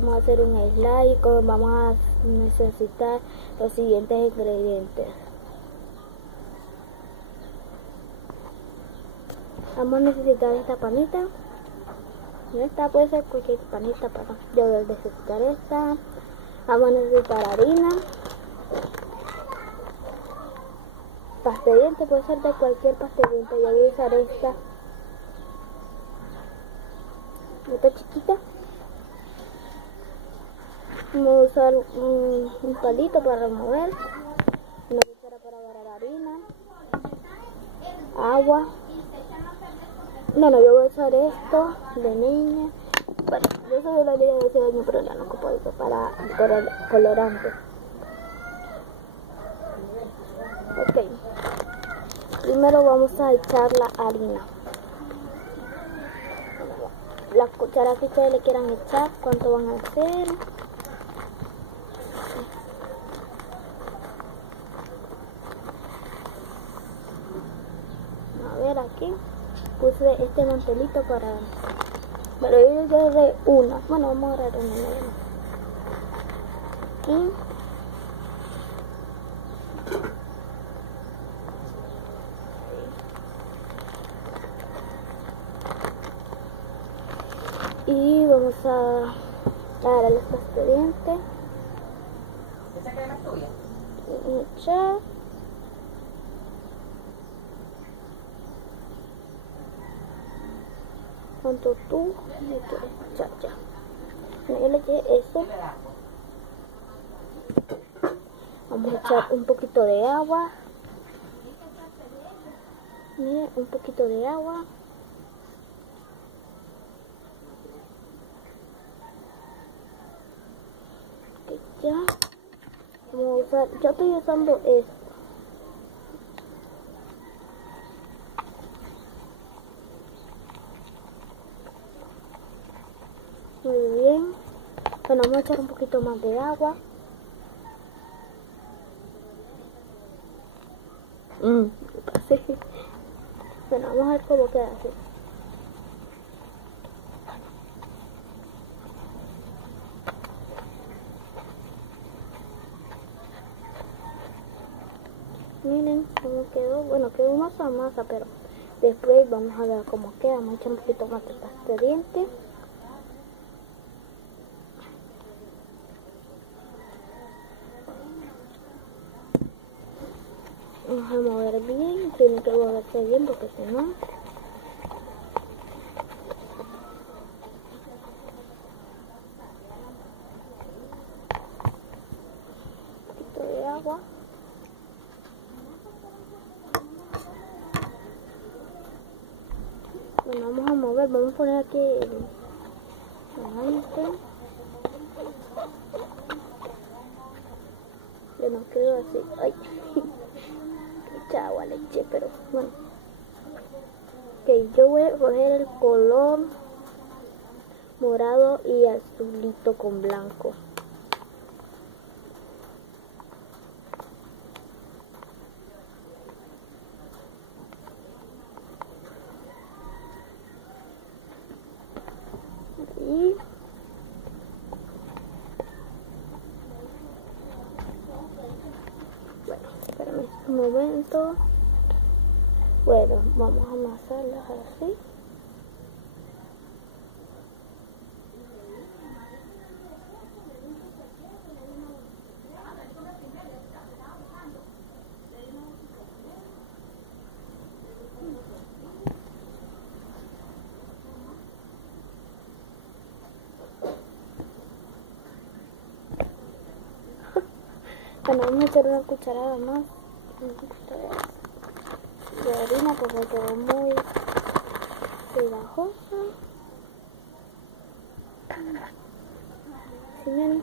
vamos a hacer un slide y vamos a necesitar los siguientes ingredientes. Vamos a necesitar esta panita. Esta puede ser cualquier panita, pero yo voy a necesitar esta. Vamos a necesitar harina. Pasta de dientes, puede ser de cualquier pasta de dientes. Yo voy a usar esta chiquita. Vamos a usar un palito para remover, una cuchara para agarrar harina, agua. Bueno, yo voy a usar esto de niña. Bueno, yo soy de la niña de ese año, pero ya no ocupo eso para el colorante. Ok, primero vamos a echar la harina. Las cucharas que ustedes le quieran echar, ¿cuánto van a hacer? A ver, aquí puse este mantelito para... Pero yo agarré una. Bueno, vamos a agarrar una. Aquí. Y vamos a agarrar el pasta de dientes. ¿Esa crema es tuya? Echar. ¿Cuánto tú le quieres echar ya? Yo le eché eso. Vamos a echar un poquito de agua. Miren, un poquito de agua. Okay, ya. Vamos a usar, yo estoy usando esto. Muy bien. Bueno, vamos a echar un poquito más de agua. Sí. Bueno, vamos a ver cómo queda así. Miren cómo quedó. Bueno, quedó masa, pero después vamos a ver cómo queda. Vamos a echar un poquito más de pasta de dientes. Vamos a mover bien, tiene que moverse bien porque si no... Un poquito de agua. Bueno, vamos a mover, vamos a poner aquí el guante. Que nos quedó así. Ay, mucha agua le eché, pero bueno. Ok, yo voy a coger el color morado y azulito con blanco. Y bueno, espérame un momento. Bueno, vamos a amasarlas así. Bueno, vamos a echar una cucharada más de harina porque quedó muy pegajosa. ¿Sí ven?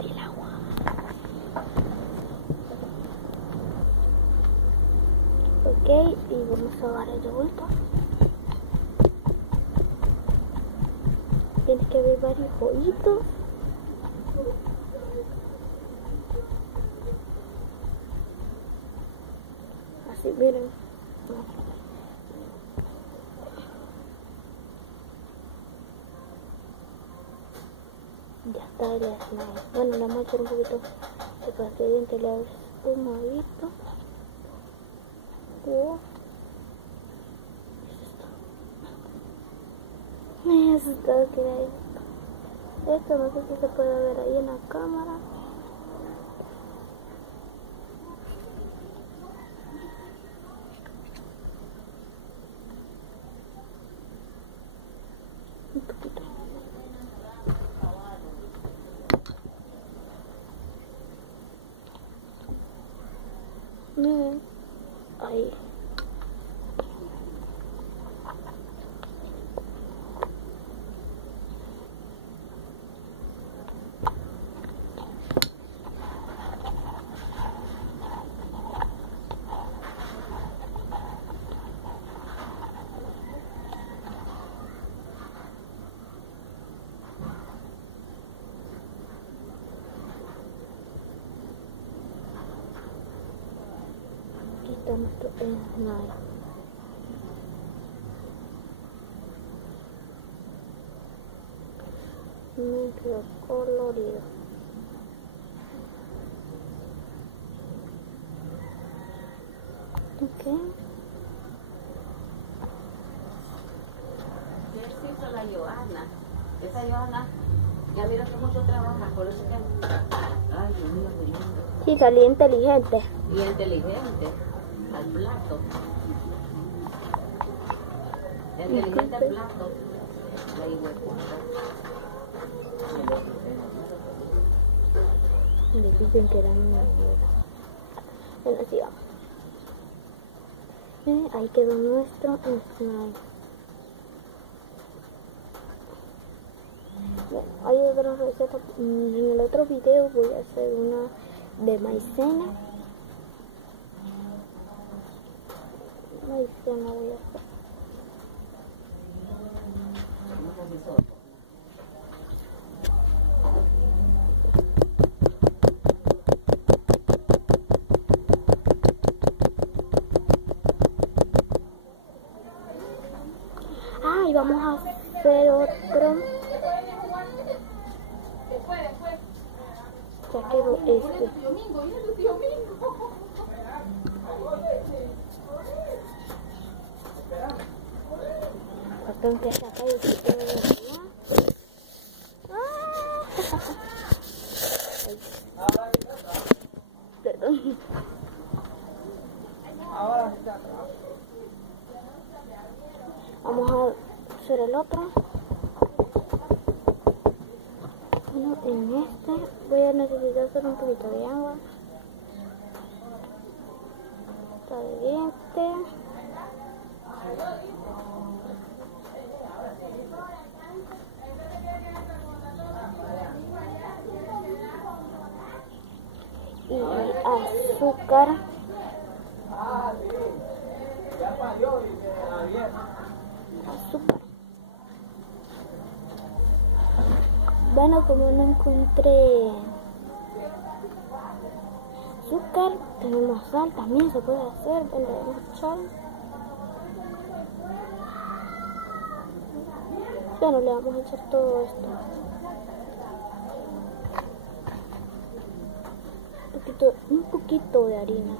El agua. Ok, y vamos a darle de vuelta. Tienes que ver varios hoyitos. Sí, miren. Ya está el slime. Bueno, le vamos a echar un poquito de pasta de diente, le hago espumadito. Esto que hay. Esto no sé si se puede ver ahí en la cámara. Un poquito. Miren. Ahí. Aquí está nuestro slime. Medio colorido. Ok. ¿Qué hizo la Johanna? Esa Johanna, ya mira que mucho trabaja, por eso que... Ay, Dios mío, qué lindo. Sí, salí inteligente. Y inteligente, al plato. Inteligente al plato. La hijueputa. Me dicen que eran una mierda. Bueno, sigamos. Ahí quedó nuestro slime. Bueno, hay otra receta. En el otro video voy a hacer una de maicena. Maicena voy a hacer. Ah, y vamos a hacer otro. Ya quedó este. Tengo que sacar el sitio de allá. Perdón. Vamos a hacer el otro. Bueno, en este voy a necesitar hacer un poquito de agua. Pasta de diente. Y azúcar. Azúcar. Bueno, como no encontré azúcar, tenemos sal, también se puede hacer, le damos sal. Bueno, le vamos a echar todo esto. Un poquito de harina.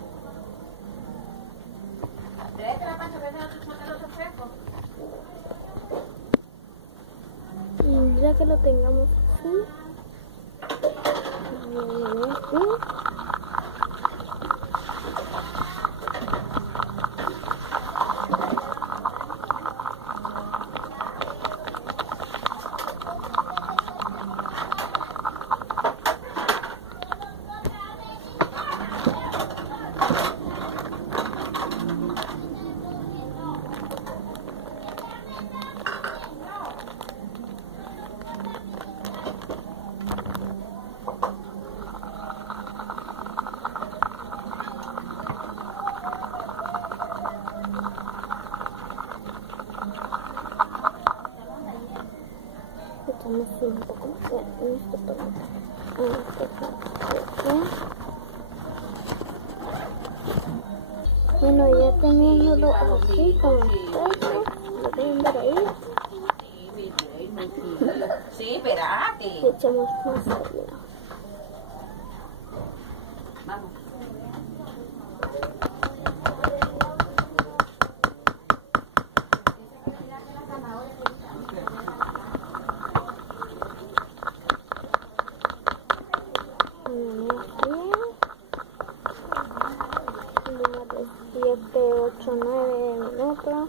Y ya que lo tengamos así, echamos un poco más de esto todo. Bueno, ya teniéndolo así como está, lo pueden ver ahí. Sí, espérate. Le echamos más harina. Vamos. Unos 7, 8, 9 minutos.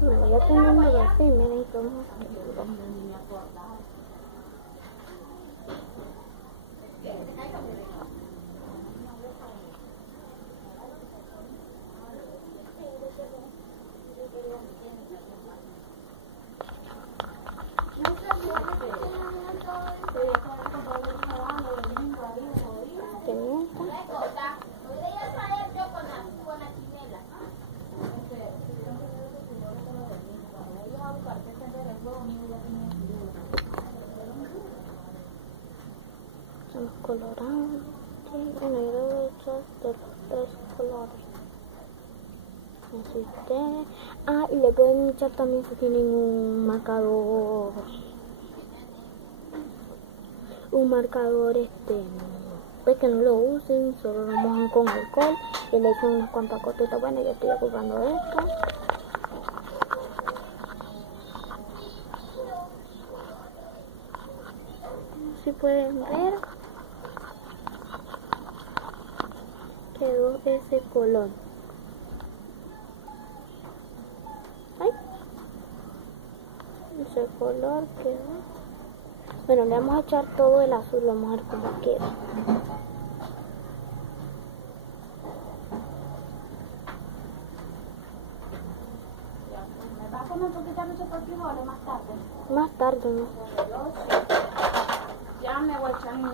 Bueno, ya teniéndolo así, miren cómo. Los colorantes. Bueno, yo lo he hecho de los 3 colores. Así ustedes. Ah, y le pueden echar también si tienen un marcador. Pues que no lo usen, solo lo mojan con alcohol y le echan unas cuantas gotitas. Bueno, yo estoy ocupando esto. Si pueden ver, quedó ese color. Ay, ese color quedó. Bueno, le vamos a echar todo el azul, vamos a ver cómo queda. ¿Me vas a poner un poquito de frijoles más tarde? Más tarde, ¿no? Ya me voy a echar mi...